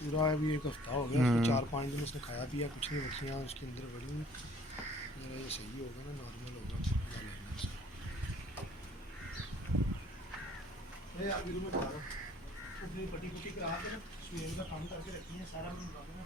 पूरा अभी एक हफ्ता हो गया उसको, 4-5 दिन उसने खाया पिया कुछ नहीं, बच्चियाँ उसके अंदर बड़ी हुई। मेरा ये सही होगा ना, नॉर्मल होगा अल्लाह लेना इसको। मैं अभी तो मैं बता रहा हूँ, अपनी पट्टी पुट्टी करा के ना, स्वेर का काम करके रखी है सारा, मैं बता दूँगा।